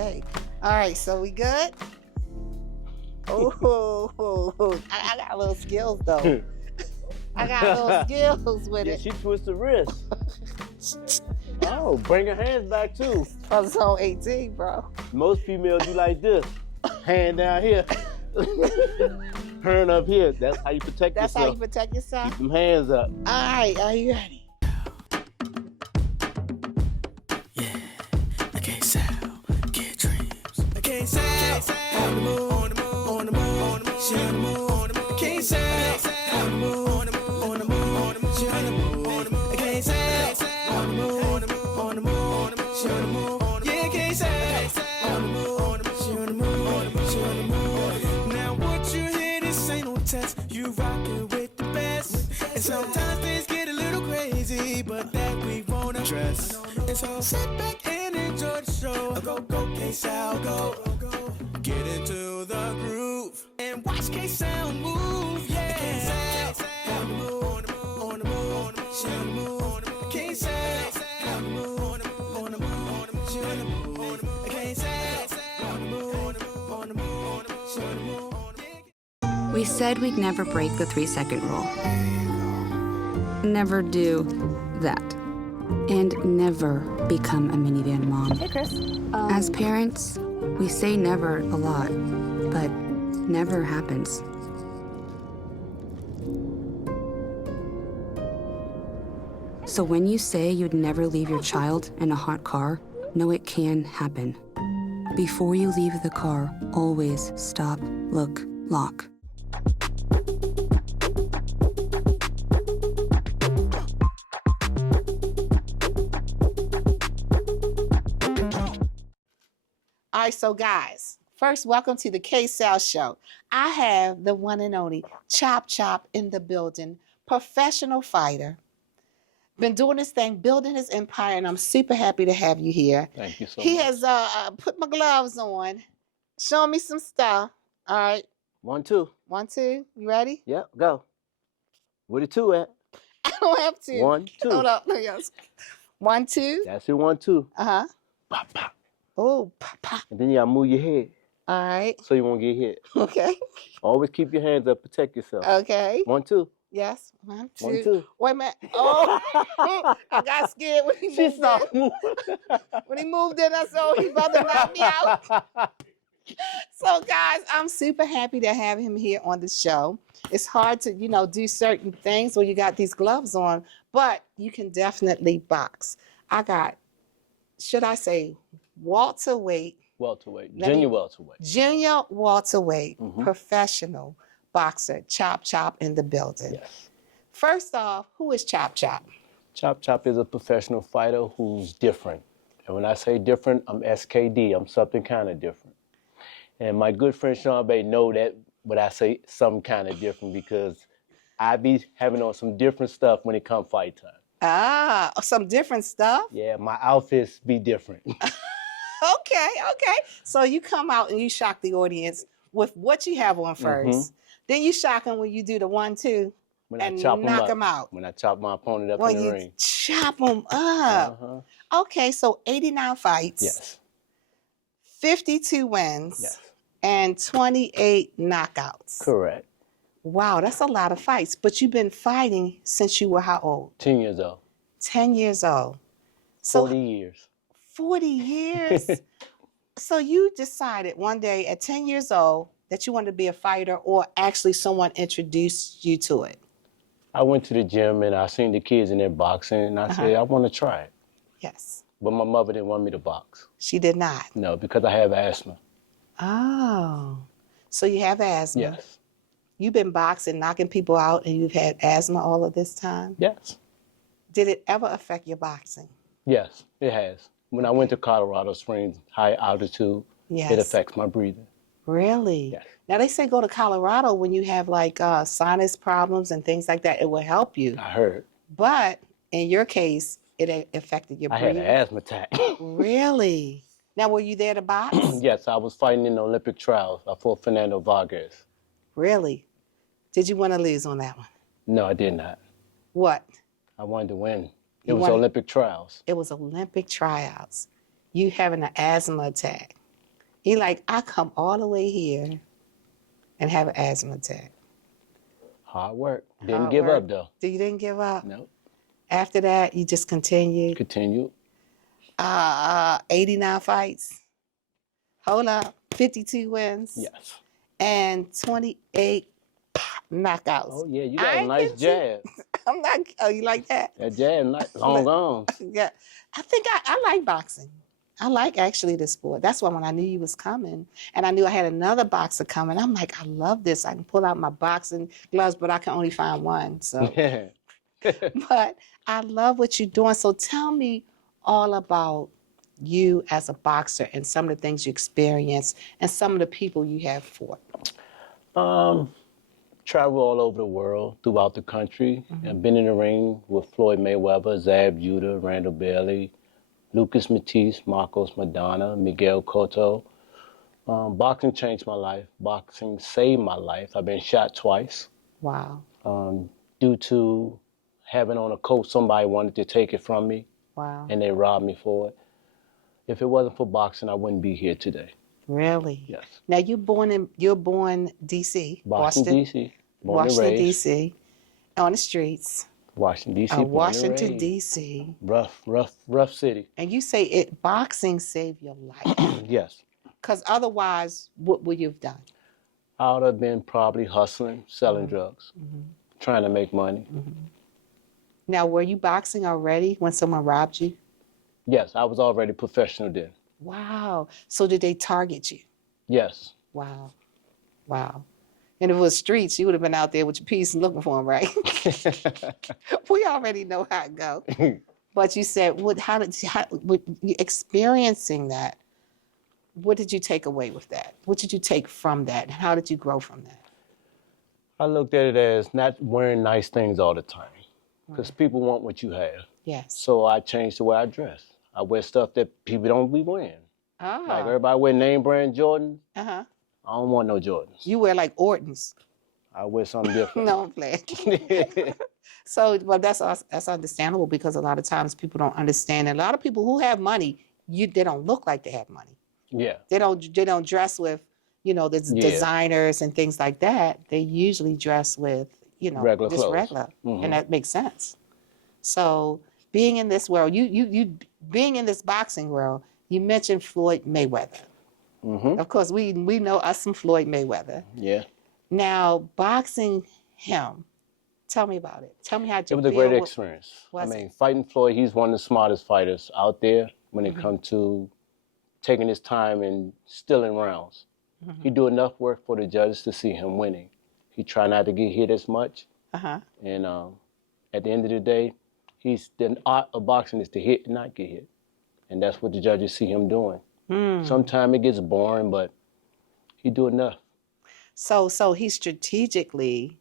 Okay. All right, so we good? Oh, I got a little skills though. I got little skills with Yeah, it. she twists the wrist. Oh, bring her hands back too. I was on 18, bro. Most females do like this. Hand down here. Hand up here. That's how you protect That's yourself. how you protect yourself? Keep them hands up. All right, are you ready? Yeah, I can't sell, get dreams. I can't sell, on the move, on the move, on the move, on the move, she on the move, on the move. I can't sell, on the move, on the move, on the move, on the move, she on the move, on the move. I can't sell, on the move, on the move, on the move, on the move, she on the move. Yeah, I can't sell, on the move, on the move, she on the move, on the move, she on the move. Now what you hear, this ain't no test. You rockin' with the best, and sometimes things get a little crazy, but that we won't address. And so sit back and enjoy the show. Go, go, KSAL, go. Get into the groove and watch KSAL move. Yeah, KSAL on the move, on the move, on the move, on the move, she on the move, on the move. KSAL on the move, on the move, on the move, on the move, she on the move, on the move. KSAL on the move, on the move, on the move, on the move, she on the move. We said we'd never break the 3-second rule. Never do that. And never become a minivan mom. Hey, Chris. As parents, we say never a lot, but never happens. So when you say you'd never leave your child in a hot car, know it can happen. Before you leave the car, always stop, look, lock. All right, so guys, first, welcome to the KSAL Show. I have the one and only Chop Chop in the building, professional fighter. Been doing this thing, building his empire, and I'm super happy to have you here. Thank you so He much. has put my gloves on, showing me some stuff. All right, 1, 2. 1, 2, you ready? Yep, go. Where the 2 at? I don't have to. 1, 2. Hold up. 1, 2. That's it, 1, 2. Uh-huh. Pop, pop. Oh, pop. And then you gotta move your head All right. so you won't get hit. Okay. Always keep your hands up, protect yourself. Okay. 1, 2. Yes. 1, 2. 1, 2. Wait a minute. Oh, I got scared when he She moved saw in. When he moved in, I saw he about to knock me out. So, guys, I'm super happy to have him here on the show. It's hard to, do certain things when you got these gloves on, but you can definitely box. I got, should I say, welterweight, Welterweight, Let me- junior welterweight. junior welterweight, Mhm. professional boxer, Chop Chop in the building. Yes. First off, who is Chop Chop? Chop Chop is a professional fighter who's different. And when I say different, I'm SKD. I'm something kind of different. And my good friend Sean Bay know that when I say something kind of different because I be having on some different stuff when it comes fight time. Ah, some different stuff? Yeah, my outfits be different. Okay. So you come out and you shock the audience with what you have on 1st. Then you shock them when you do the 1, 2, When and I chop knock them them out. When I chop my opponent up When in the you ring. chop them up. Uh-huh. Okay, so 89 fights, Yes. 52 wins, Yes. and 28 knockouts. Correct. Wow, that's a lot of fights. But you've been fighting since you were how old? 10 years old. 10 years old. So 40 years. 40 years. So you decided one day at 10 years old that you wanted to be a fighter, or actually someone introduced you to it? I went to the gym and I seen the kids in there boxing and I said, I want to try it. Yes. But my mother didn't want me to box. She did not. No, because I have asthma. Oh. So you have asthma. Yes. You've been boxing, knocking people out, and you've had asthma all of this time? Yes. Did it ever affect your boxing? Yes, it has. When I went to Colorado Springs, high altitude, Yes. it affects my breathing. Really? Yes. Now they say go to Colorado when you have like sinus problems and things like that. It will help you. I heard. But in your case, it affected your I had breathing. an asthma attack. Really? Now, were you there to box? Yes, I was fighting in the Olympic trials. I fought Fernando Vargas. Really? Did you want to lose on that one? No, I did not. What? I wanted to win. It was Olympic trials. It was Olympic tryouts. You having an asthma attack. He like, I come all the way here and have an asthma attack. Hard work. Didn't Hard give work. up, though. You didn't give up? No. After that, you just continued? Continue. 89 fights. Hold up. 52 wins. Yes. And 28 knockouts. Oh, yeah, you I got a ain't nice getting jab. I'm not, oh, you like that? That jab, long arms. Yeah. I think I like boxing. I like actually the sport. That's why when I knew you was coming and I knew I had another boxer coming, I'm like, I love this. I can pull out my boxing gloves, but I can only find one. So, but I love what you're doing. So tell me all about you as a boxer and some of the things you experienced and some of the people you have fought. Travel all over the world, throughout the country. I've been in the ring with Floyd Mayweather, Zab Judah, Randall Bailey, Lucas Matisse, Marcos Madonna, Miguel Cotto. Boxing changed my life. Boxing saved my life. I've been shot twice. Wow. Due to having on a coat, somebody wanted to take it from me, Wow. and they robbed me for it. If it wasn't for boxing, I wouldn't be here today. Really? Yes. Now you're born D.C. Boston, D.C. Born and Washington, raised. D.C. On the streets. Washington, D.C. Born and Washington, raised. D.C. Rough city. And you say boxing saved your life. Yes. Because otherwise, what would you have done? I would have been probably hustling, selling drugs, trying to make money. Now, were you boxing already when someone robbed you? Yes, I was already professional then. Wow. So did they target you? Yes. Wow. Wow. And if it was streets, you would have been out there with your piece and looking for them, right? We already know how it go. But you said, experiencing that, what did you take away with that? What did you take from that? And how did you grow from that? I looked at it as not wearing nice things all the time because people want what you have. Yes. So I changed the way I dress. I wear stuff that people don't be wearing. Ah. Like everybody wear name brand Jordan. Uh-huh. I don't want no Jordans. You wear like Ortons. I wear something different. No, I'm playing. So, well, that's understandable because a lot of times people don't understand. And a lot of people who have money, they don't look like they have money. Yeah. They don't dress with, the designers and things like that. They usually dress with, regular just clothes. regular, and that makes sense. So, being in this world, you being in this boxing world, you mentioned Floyd Mayweather. Of course, we know us some Floyd Mayweather. Yeah. Now, boxing him, tell me about it. Tell me how you It was a great experience. Was I mean, fighting Floyd, he's one of the smartest fighters out there when it comes to taking his time and stealing rounds. He do enough work for the judges to see him winning. He try not to get hit as much. And at the end of the day, the art of boxing is to hit and not get hit. And that's what the judges see him doing. Sometimes it gets boring, but he do enough. So he's strategically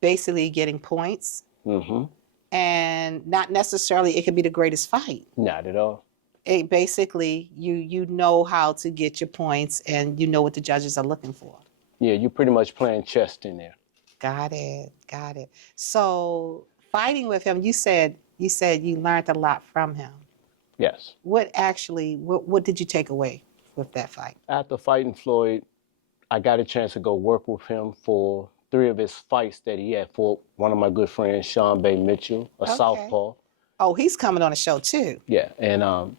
basically getting points. And not necessarily it could be the greatest fight. Not at all. It basically, you know how to get your points and you know what the judges are looking for. Yeah, you're pretty much playing chess in there. Got it. So fighting with him, you said you learned a lot from him. Yes. What did you take away with that fight? After fighting Floyd, I got a chance to go work with him for 3 of his fights that he had for one of my good friends, Sean Bay Mitchell, a southpaw. Oh, he's coming on the show too. Yeah, and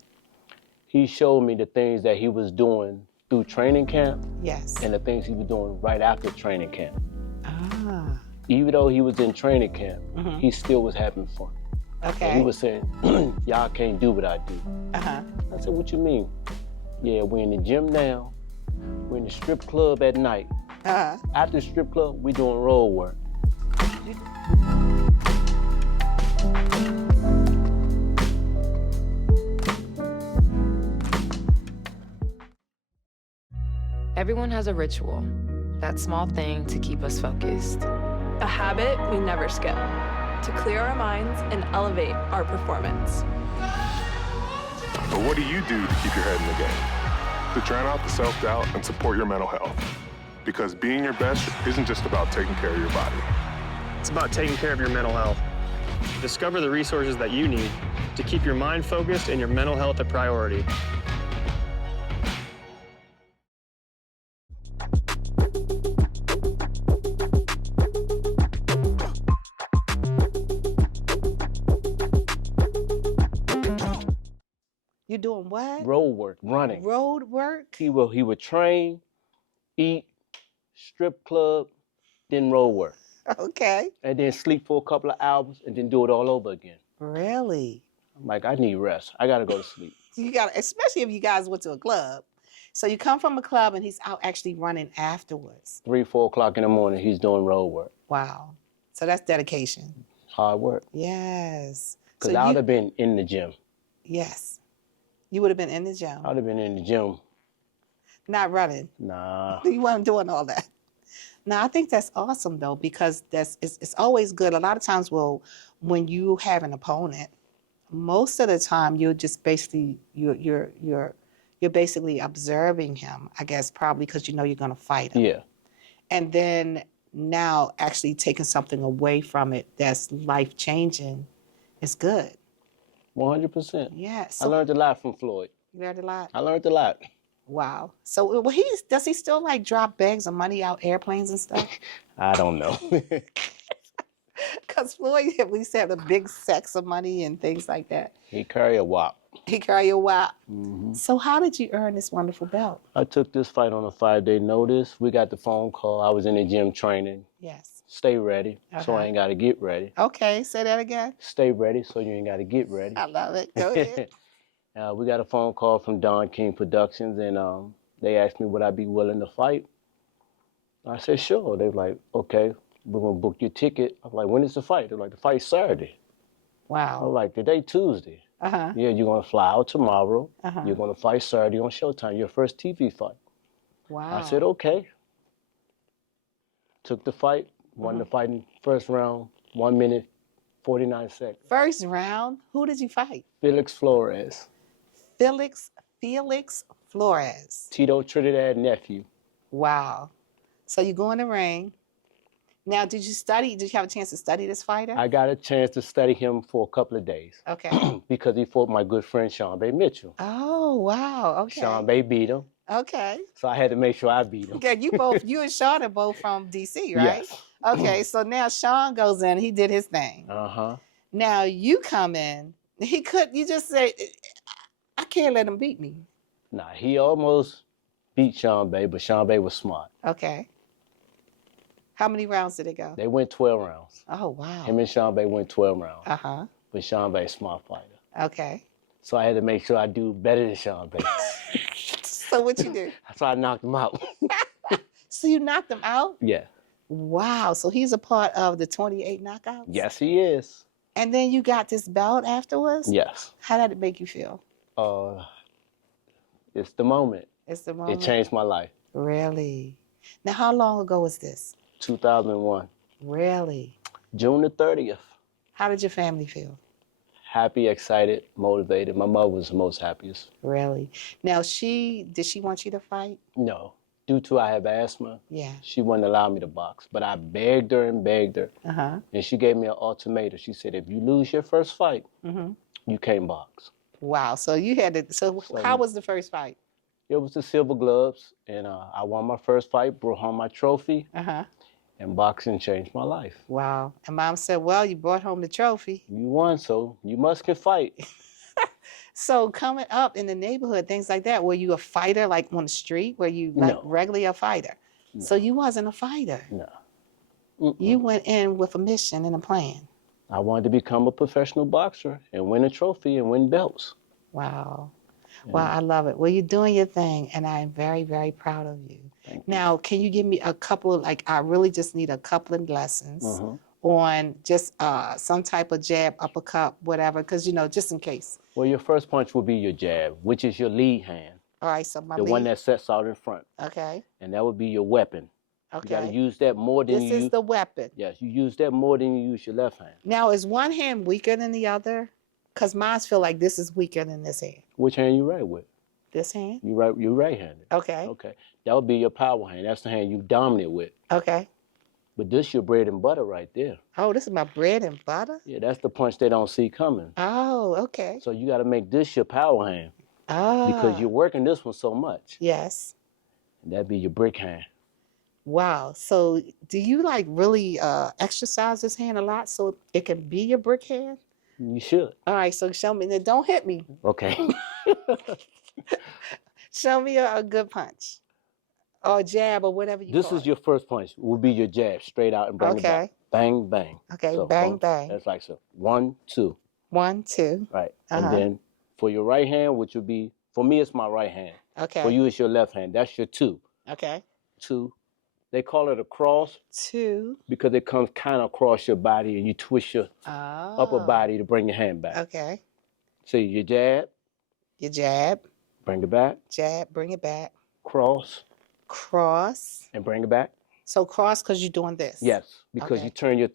he showed me the things that he was doing through training camp. Yes. And the things he was doing right after training camp. Ah. Even though he was in training camp, he still was having fun. Okay. And he was saying, y'all can't do what I do. Uh-huh. I said, what you mean? Yeah, we're in the gym now. We're in the strip club at night. Uh-huh. After the strip club, we doing road work. Everyone has a ritual, that small thing to keep us focused. A habit we never skip, to clear our minds and elevate our performance. But what do you do to keep your head in the game? To drown out the self-doubt and support your mental health. Because being your best isn't just about taking care of your body. It's about taking care of your mental health. Discover the resources that you need to keep your mind focused and your mental health a priority. You doing what? Road work, running. Road work? He would train, eat, strip club, then road work. Okay. And then sleep for a couple of hours and then do it all over again. Really? I'm like, I need rest. I gotta go to sleep. You got, especially if you guys went to a club. So you come from a club and he's out actually running afterwards. 3, 4 o'clock in the morning, he's doing road work. Wow. So that's dedication. Hard work. Yes. Because So I would have been in the gym. Yes. You would have been in the gym. I would have been in the gym. Not running. Nah. You weren't doing all that. Now, I think that's awesome, though, because it's always good. A lot of times, when you have an opponent, most of the time you're just basically you're basically observing him. I guess probably because you know you're going to fight him. Yeah. And then now actually taking something away from it that's life changing is good. 100%. Yeah. I learned a lot from Floyd. You learned a lot. I learned a lot. Wow. So does he still like drop bags of money out airplanes and stuff? I don't know. Because Floyd at least had a big sacks of money and things like that. He carry a wop. He carry a wop. Mm-hmm. So how did you earn this wonderful belt? I took this fight on a 5-day notice. We got the phone call. I was in the gym training. Yes. Stay ready, so Uh-huh. I ain't got to get ready. Okay, say that again. Stay ready, so you ain't got to get ready. I love it. Go ahead. We got a phone call from Don King Productions, and they asked me would I be willing to fight. I said, sure. They were like, okay, we're going to book your ticket. I'm like, when is the fight? They're like, the fight's Saturday. Wow. I'm like, today Tuesday. Uh-huh. Yeah, you're going to fly out tomorrow. Uh-huh. You're going to fight Saturday on Showtime, your first TV fight. Wow. I said, okay. Took the fight, won the fight in first round, 1 minute, 49 seconds. First round, who did you fight? Felix Flores. Felix Flores. Tito Trinidad nephew. Wow. So you go in the ring. Now, did you have a chance to study this fighter? I got a chance to study him for a couple of days. Okay. Because he fought my good friend Sean Bay Mitchell. Oh, wow. Okay. Sean Bay beat him. Okay. So I had to make sure I beat him. Okay, you and Sean are both from DC, right? Yes. Okay, so now Sean goes in, he did his thing. Uh-huh. Now you come in, you just say, I can't let him beat me. Nah, he almost beat Sean Bay, but Sean Bay was smart. Okay. How many rounds did it go? They went 12 rounds. Oh, wow. Him and Sean Bay went 12 rounds. Uh-huh. But Sean Bay, smart fighter. Okay. So I had to make sure I do better than Sean Bay. So what you do? So I knocked him out. So you knocked him out? Yeah. Wow. So he's a part of the 28 knockouts? Yes, he is. And then you got this belt afterwards? Yes. How did it make you feel? It's the moment. It's the moment? It changed my life. Really? Now, how long ago was this? 2001. Really? June the 30th. How did your family feel? Happy, excited, motivated. My mother was the most happiest. Really? Now, did she want you to fight? No. Due to I have asthma, Yeah. she wouldn't allow me to box. But I begged her and begged her. Uh-huh. And she gave me an ultimatum. She said, if you lose your first fight, you can't box. Wow. So you had to, so how was the first fight? It was the Silver Gloves, and I won my first fight, brought home my trophy, Uh-huh. and boxing changed my life. Wow. And Mom said, well, you brought home the trophy. You won, so you must can fight. So coming up in the neighborhood, things like that, were you a fighter like on the street? Were you like No. regularly a fighter? No. So you wasn't a fighter. No. You went in with a mission and a plan. I wanted to become a professional boxer and win a trophy and win belts. Wow. Wow, I love it. Well, you're doing your thing, and I am very, very proud of you. Thank you. Now, can you give me a couple of, I really just need a couple of lessons on just some type of jab, uppercut, whatever, because, just in case. Well, your first punch will be your jab, which is your lead hand, All right, so my the one that sets out in front. Okay. And that would be your weapon. Okay. You got to use that more than This is the weapon. Yes, you use that more than you use your left hand. Now, is one hand weaker than the other? Because mine feel like this is weaker than this hand. Which hand you right with? This hand? You're right-handed. Okay. Okay. That would be your power hand. That's the hand you dominate with. Okay. But this your bread and butter right there. Oh, this is my bread and butter? Yeah, that's the punch they don't see coming. Oh, okay. So you got to make this your power hand because you're working this one so much. Yes. And that'd be your brick hand. Wow. So do you really exercise this hand a lot so it can be your brick hand? You should. All right. So show me. Now, don't hit me. Okay. Show me a good punch or jab or whatever you This call is it. your first punch. Will be your jab, straight out and bring it back. Okay. Bang, bang. Okay, So, bang, boom. bang. That's like so. 1, 2. 1, 2. Right. Uh-huh. And then for your right hand, which would be, for me, it's my right hand. Okay. For you, it's your left hand. That's your 2. Okay. 2. They call it a cross 2. because it comes kind of across your body and you twist your upper body to bring your hand back. Okay. So your jab, Your jab, bring it back. jab, bring it back. Cross, Cross. and bring it back. So cross because you're doing this. Yes, because Okay. you turn your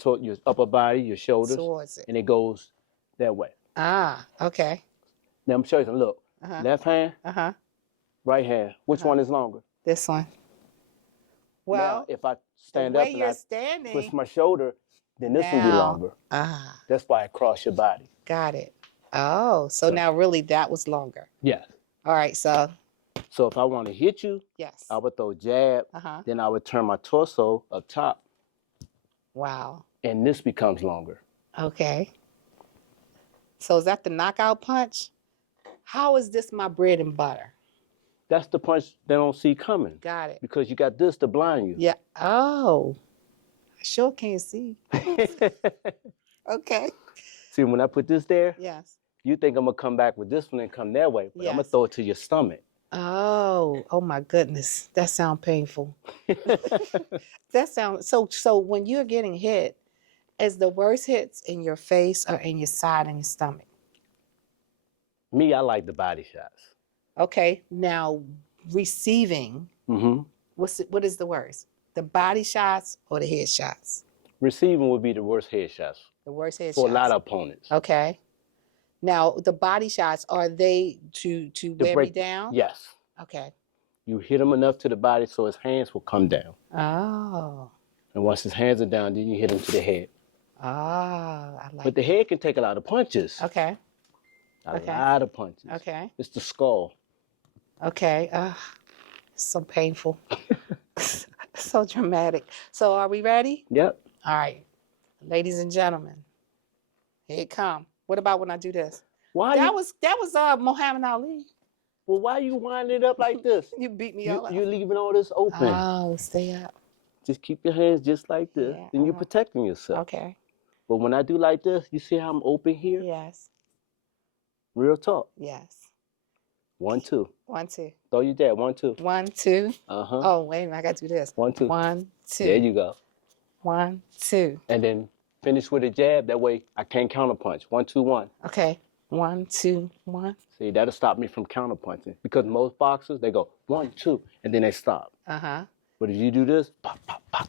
upper body, your shoulders, Towards it. and it goes that way. Okay. Now I'm showing you. Look, Uh-huh. left hand, Uh-huh. right hand. Which one is longer? This one. Well, now, if I the stand up way and you're I standing. twist my shoulder, then this will be now- longer. That's why I cross your body. Got it. Oh, so now really that was longer. Yes. All right, so So if I want to hit you, yes. I would throw jab. Uh-huh. Then I would turn my torso up top, Wow. and this becomes longer. Okay. So is that the knockout punch? How is this my bread and butter? That's the punch they don't see coming. Got it. Because you got this to blind you. Yeah. Oh. I sure can't see. Okay. See, when I put this there, Yes. you think I'm going to come back with this one and come that way, but I'm going to Yes. throw it to your stomach. Oh my goodness. That sounds painful. That sounds so when you're getting hit, is the worst hits in your face or in your side and your stomach? Me, I like the body shots. Okay. Now receiving, Mm-hmm. what is the worst? The body shots or the head shots? Receiving would be the worst headshots The worst head for shots. a lot of opponents. Okay. Now the body shots, are they to wear me down? Yes. Okay. You hit him enough to the body so his hands will come down. Oh. And once his hands are down, then you hit him to the head. I like But the head can take a lot of punches. Okay. A Okay. lot of punches. Okay. It's the skull. Okay. So painful. So dramatic. So are we ready? Yep. All right. Ladies and gentlemen. Here it come. What about when I do this? Why That you, was Muhammad Ali. well, why you winding it up like this? You beat me all up. You're leaving all this open. Oh, stay up. Just keep your hands just like this. Yeah, Then you're protecting yourself. Okay. But when I do like this, you see how I'm open here? Yes. Real talk. Yes. 1, 2. 1, 2. Throw your jab. 1, 2. 1, 2. Uh-huh. Oh, wait a minute. I got to do this. 1, 2. 1, 2. There you go. 1, 2. And then finish with a jab. That way I can't counterpunch. 1, 2, 1. Okay. 1, 2, 1. See, that'll stop me from counterpunching. Because most boxers, they go 1, 2, and then they stop. Uh-huh. But if you do this, pop, pop, pop,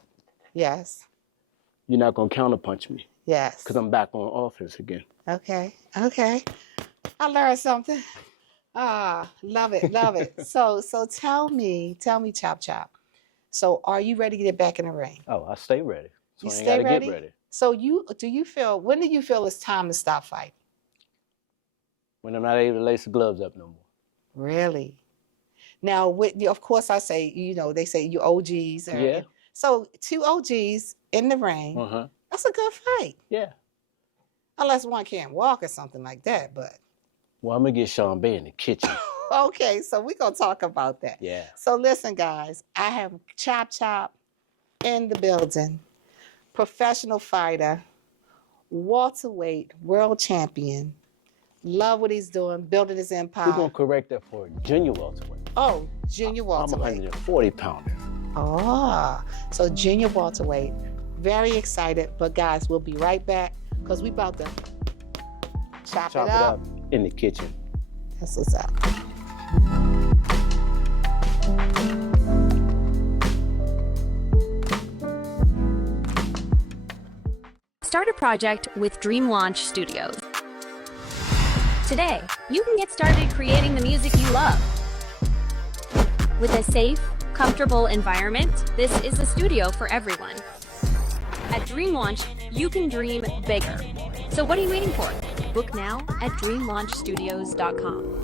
Yes. you're not going to counterpunch me. Yes. Because I'm back on offense again. Okay. Okay. I learned something. Love it. Love it. So tell me, Chop Chop. So are you ready to get back in the ring? Oh, I stay ready. So You I ain't stay gotta ready? get ready. So when do you feel it's time to stop fighting? When I'm not able to lace the gloves up no more. Really? Now, of course, I say, they say you OGs. Yeah. So 2 OGs in the ring, Uh-huh. that's a good fight. Yeah. Unless one can't walk or something like that, but. Well, I'm going to get Sean Bay in the kitchen. Okay, so we're going to talk about that. Yeah. So listen, guys, I have Chop Chop in the building. Professional fighter, welterweight world champion. Love what he's doing, building his empire. We're going to correct that for junior welterweight. Oh, junior I'm welterweight. 140 pounder. So junior welterweight. Very excited, but guys, we'll be right back because we about to chop it up. In the kitchen. That's what's up. Start a project with Dream Launch Studios. Today, you can get started creating the music you love. With a safe, comfortable environment, this is a studio for everyone. At Dream Launch, you can dream bigger. So what are you waiting for? Book now at dreamlaunchstudios.com.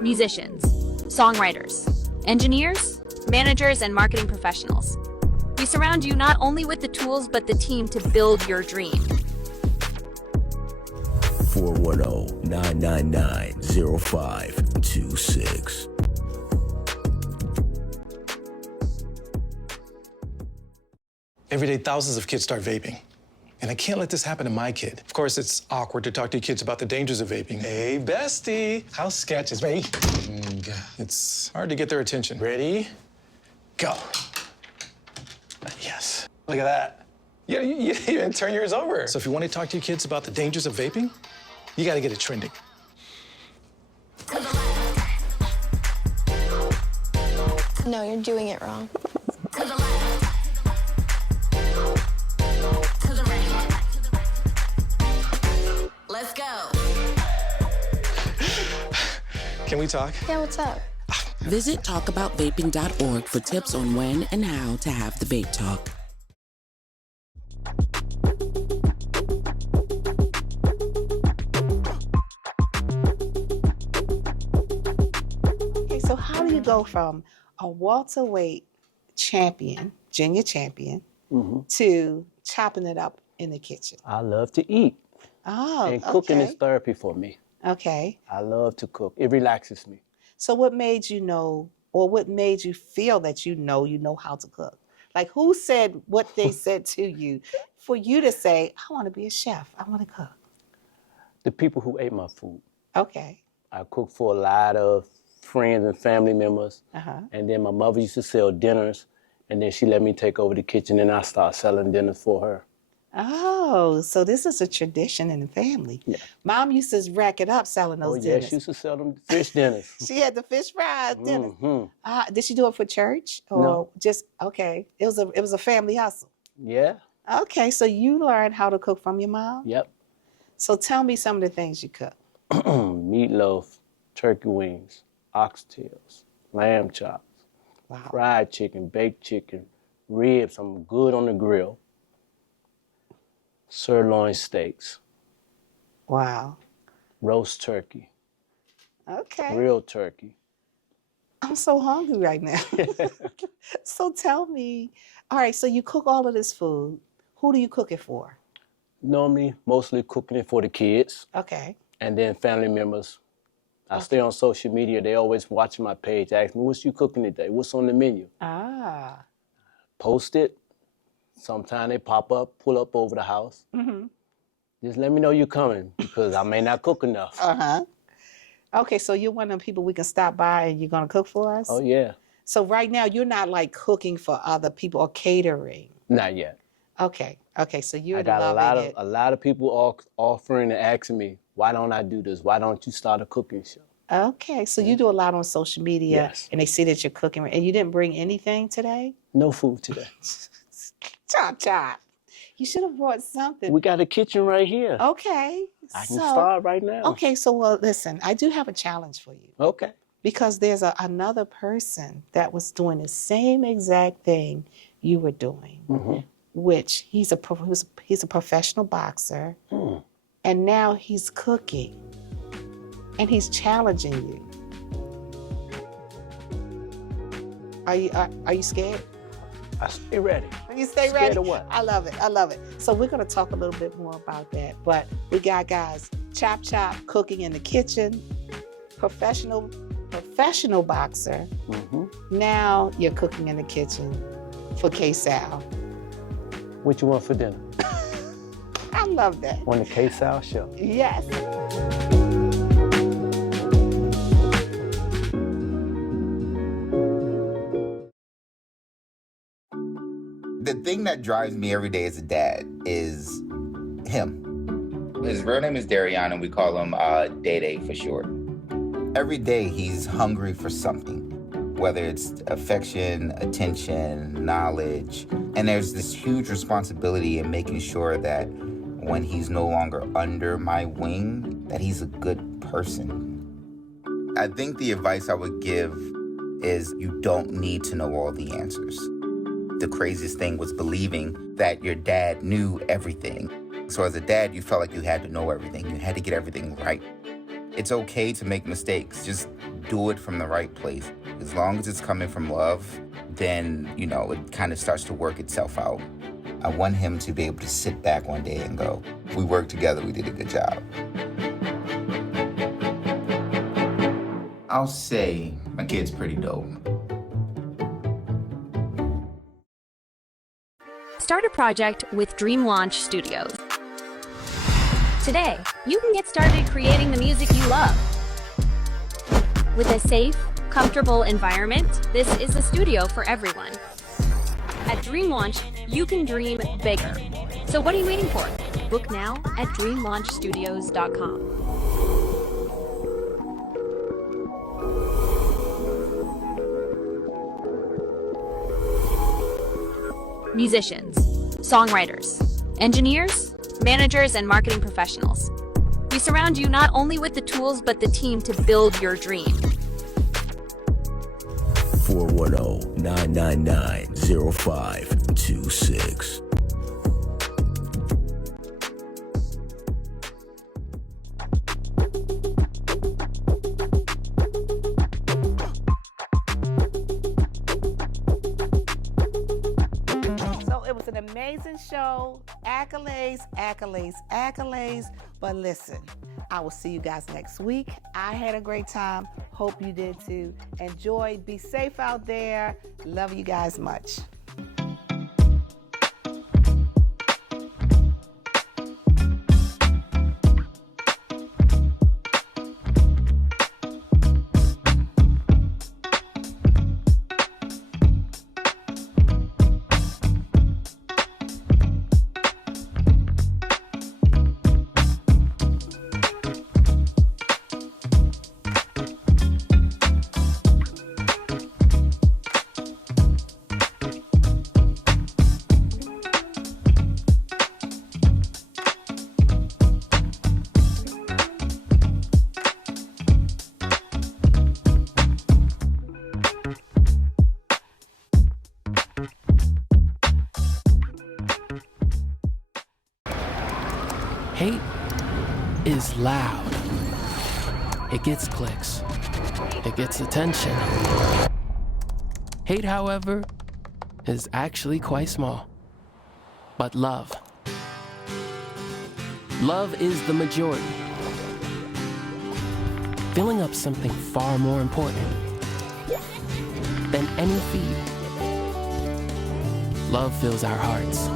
Musicians, songwriters, engineers, managers, and marketing professionals. We We surround you not only with the tools, but the team to build your dream. 410-999-0526. Every day, thousands of kids start vaping. And I can't let this happen to my kid. Of course, it's awkward to talk to your kids about the dangers of vaping. Hey, bestie, how's sketches? Vaping. It's hard to get their attention. Ready? Go. Yes. Look at that. You even turn yours over. So if you want to talk to your kids about the dangers of vaping, you got to get it trending. No, you're doing it wrong. Let's go. Can we talk? Yeah, what's up? Visit talkaboutvaping.org for tips on when and how to have the vape talk. Okay, so how do you go from a welterweight champion, junior champion, to chopping it up in the kitchen? I love to eat. Oh, And cooking okay. is therapy for me. Okay. I love to cook. It relaxes me. So what made you know, or what made you feel that you know how to cook? Like, who said what they said to you for you to say, I want to be a chef, I want to cook? The people who ate my food. Okay. I cooked for a lot of friends and family members. And then my mother used to sell dinners. And then she let me take over the kitchen and I started selling dinners for her. Oh, so this is a tradition in the family. Yeah. Mom used to rack it up selling those yeah, dinners. she used to sell them fish dinners. She had the fish fry dinners. Mm-hmm. Did she do it for church or No. just okay? It was a family hustle. Yeah. Okay, so you learned how to cook from your mom. Yep. So tell me some of the things you cook. Meatloaf, turkey wings, oxtails, lamb chops, fried chicken, baked chicken, ribs. I'm good on the grill. Sirloin steaks. Wow. Roast turkey. Okay. Grilled turkey. I'm so hungry right now. So tell me, all right, so you cook all of this food. Who do you cook it for? Normally, mostly cooking it for the kids. Okay. And then family members. I stay on social media. They always watching my page. Ask me, what's you cooking today? What's on the menu? Ah. Post it. Sometimes they pop up, pull up over the house. Just let me know you're coming because I may not cook enough. Okay, so you're one of the people we can stop by and you're going to cook for us? Oh, yeah. So right now, you're not like cooking for other people or catering? Not yet. Okay, so you're I got loving it. a lot of people offering and asking me, why don't I do this? Why don't you start a cooking show? Okay, so you do a lot on social media, Yes. and they see that you're cooking. And you didn't bring anything today? No food today. Chop. You should have brought something. We got a kitchen right here. Okay. I can start right now. Okay, so well, listen, I do have a challenge for you. Okay. Because there's another person that was doing the same exact thing you were doing, which he's a professional boxer, and now he's cooking, and he's challenging you. Are you scared? I stay ready. You stay Scared ready? of what? I love it. So we're going to talk a little bit more about that. But we got guys, chop, cooking in the kitchen, professional boxer. Now you're cooking in the kitchen for KSAL. What you want for dinner? I love that. On the KSAL Show. Yes. The thing that drives me every day as a dad is him. His real name is Darion, and we call him Day for short. Every day he's hungry for something, whether it's affection, attention, knowledge. And there's this huge responsibility in making sure that when he's no longer under my wing, that he's a good person. I think the advice I would give is you don't need to know all the answers. The craziest thing was believing that your dad knew everything. So as a dad, you felt like you had to know everything. You had to get everything right. It's okay to make mistakes. Just do it from the right place. As long as it's coming from love, then, it kind of starts to work itself out. I want him to be able to sit back one day and go, we worked together, we did a good job. I'll say my kid's pretty dope. Start a project with Dream Launch Studios. Today, you can get started creating the music you love. With a safe, comfortable environment, this is a studio for everyone. At Dream Launch, you can dream bigger. So what are you waiting for? Book now at dreamlaunchstudios.com. Musicians, songwriters, engineers, managers, and marketing professionals. We surround you not only with the tools, but the team to build your dream. 410-999-0526. An amazing show, accolades, accolades, accolades. But listen, I will see you guys next week. I had a great time. Hope you did too. Enjoy. Be safe out there. Love you guys much. Hate is loud. It gets clicks. It gets attention. Hate, however, is actually quite small. But love is the majority, filling up something far more important than any feed. Love fills our hearts,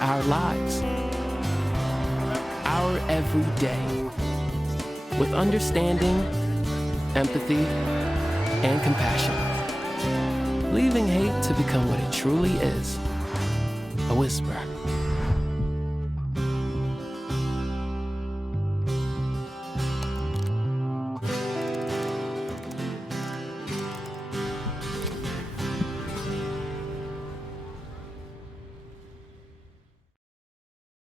our lives, our every day with understanding, empathy, and compassion, leaving hate to become what it truly is, a whisper.